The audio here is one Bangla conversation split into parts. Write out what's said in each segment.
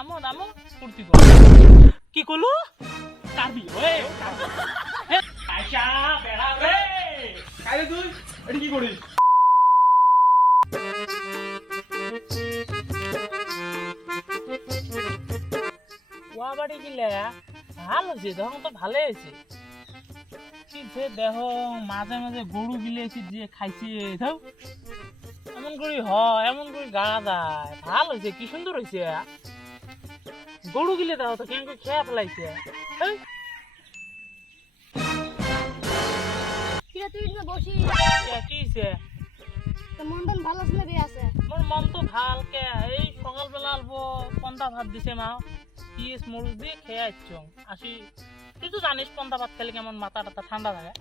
খামো দামো ফুর্তি করো। কি করলো কারবি ওয়ে আয়শা বেড়া রে কাইরে তুই এটা কি করিস? ওয়া বাড়ি গেলে ভালো হয়েছে, তখন তো ভালোই হয়েছে। কি যে দেহ মাঝে মাঝে গরু গিলে এসে দিয়ে খাইছে দাও, এমন করে হয় এমন করে গাড়া যায়। ভালো হয়েছে, কি সুন্দর হয়েছে। গরু গিলে দাও তো কেন খেয়ে ফেলাইছে। তুই বসি কি হয়েছে? মন টন ভালো আছে না রে? আছে মোর মন তো ভাল কে, এই সকালবেলা অল্প পন্তা ভাত দিছে মা, পিস মরুচ দিয়ে খেয়ে আসি। তুই তো জানিস পন্তা ভাত খেলে কেমন মাথা টাথা ঠান্ডা থাকে।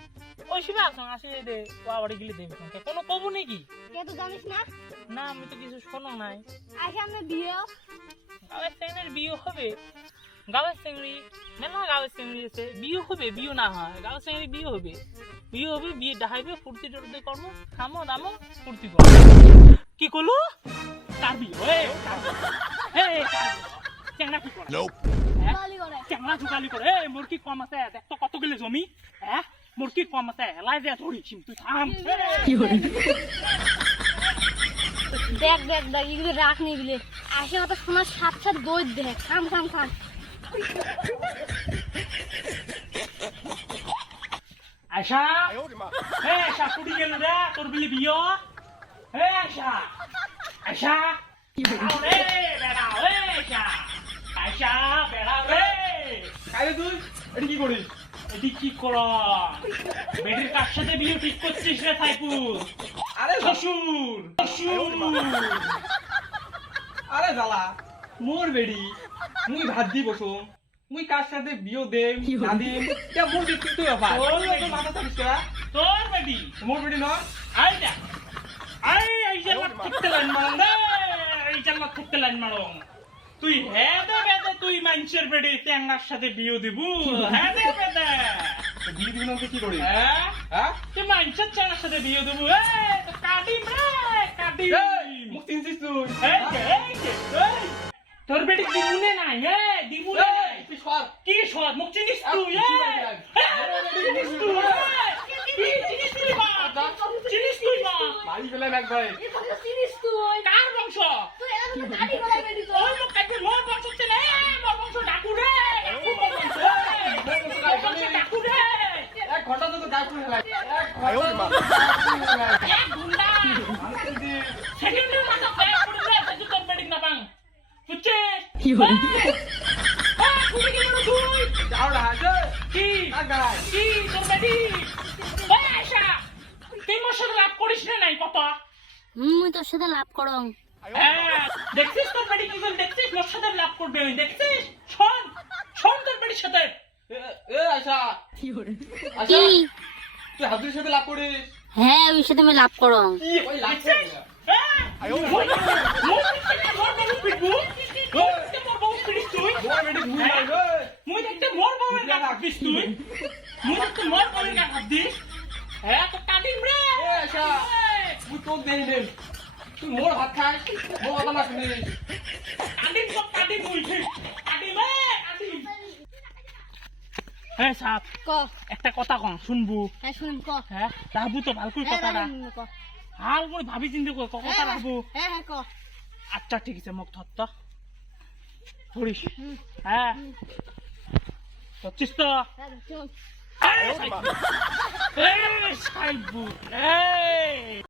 ওই সময় আসুন আসি দে ওয়া বাড়ি গেলে দেবে কোনো কবু নাকি? কে তো জানিস না? না আমি তো কিছু শোনো নাই। আইসা আমি বিয়ে গাঁয়ের চিংড়ির বিয়ে হবে? গাঁয়ের চিংড়ি মেলা গাঁয়ের চিংড়ি আছে, বিয়ে হবে? বিয়ে না হয় গাঁয়ের চিংড়ি বিয়ে হবে, বিয়ে হবে, বিয়ে ডাহাইবে, ফুর্তি টুর্তি করবো, খামো দামো ফুর্তি করবো। কি করলো তার বিয়ে চেংড়া কি করে? গালি করে চেংড়া ঢুকালি করে মোর কি কম আছে? দেখ তো কতগুলো জমি, হ্যাঁ মোর কি কম আছে? হেলাই যে ধরিস তুই থাম। দেখ দেখ দেখ এগুলো রাখ নি গেলে আসে অত সোনার সাত সাত দই দেখ। থাম থাম থাম আয়শা হে আয়শা কুড়ি গেল রে তোর বিলি বিয়ে। হে আয়শা আয়শা বেড়াও রে বেড়াও রে আয়শা আয়শা বেড়াও রে। কাইরে তুই এটা কি করিস? এটি কি কর? বেটির কার সাথে বিয়ে ঠিক করছিস রে সাইফুল? আরে শ্বশুর শ্বশুর আরে জ্বালা মোর বেড়ি, মুই ভাত দি বসো, মুই কার সাথে বিয়ে দেম না দিম কে মোর দিক তুই ব্যাপার তো মাথা চালিস কেরা? তোর বেটি মোর বেড়ি না আই দেখ আই এই জান্নাত থাকতে লাইন মারং রে, এই জান্নাত থাকতে লাইন মারং। তুই হ্যাঁ দে বেদে তুই মানুষের বেটি চ্যাংড়ার সাথে বিয়ে দিবু? হ্যাঁ দে বেদে বিয়ে দিবি না তো কি করিস? হ্যাঁ হ্যাঁ তুই মানুষের চ্যাংড়ার সাথে বিয়ে দিবু? তো কাটিম রে কাটিম। মুখ চিনছিস তুই? তোর বেটি দিবুনে নাই দিবুনে নাই। তুই সর কি সদ মুখ চিনিস তুই? চিনিস তুই মা? বাড়ি ফেলেন একবারে। চিনিস তুই কার বংশ? তুই এত গালি করে বেটি তো ওই লোক কাছে মোর বংশ হচ্ছে না, মোর বংশ ডাকু রে, মোর বংশ ডাকু রে। এক ঘন্টা তো গায়ে পুড়ে ফেলাই। এক গুন্ডা সেকেন্ডের মাথা প্যাক করে রে, তুই তোর বেটি না পাং বুঝছিস? কি হলো তুই কি করছিস তুই? যাও না হাজে কি আর গায় কি তোর বেটি? ওই আয়শা তুই মোর সাথে লাভ করিস না নাই কত? মুই তোর সাথে লাভ করং। হ্যাঁ দেখছিস তোর বেটি কি করে? দেখছিস মোর সাথে লাভ করবে? দেখছিস? শোন শোন তোর বেটির সাথে এ আয়শা আয়শা কি? তুই হাজুর সাথে লাভ করিস? হ্যাঁ ওই সাথে আমি লাভ করং। কি ওই লাভ দেখছিস? মুই দেখতে মোর বউয়ের গায়ে হাত দিস তুই? মুই দেখতে মোর বউয়ের গায়ে হাত দিস? হ্যাঁ তো কাটিম রে। আয়শা তুই তোক দেই দেন, তুই মোর ভাত খাস, মোর কথা না শুনিস। কাটিম সব কাটিম উঠে কাটিম কাটিম। হ্যাঁ সাপ ক একটা কথা কম শুনবু? হ্যাঁ শুনুন ক হ্যাঁ রাখবু তো ভাল করে হ্যাঁ কথাটা? রাখুন, ক ভাল করে ভাবি চিন্তা কর কথা রাখবু। হ্যাঁ হ্যাঁ ক আচ্ছা ঠিক আছে মুখ ধরত ধরিস। হ্যাঁ ধরছিস তো? হ্যাঁ চল এই সাইবু এই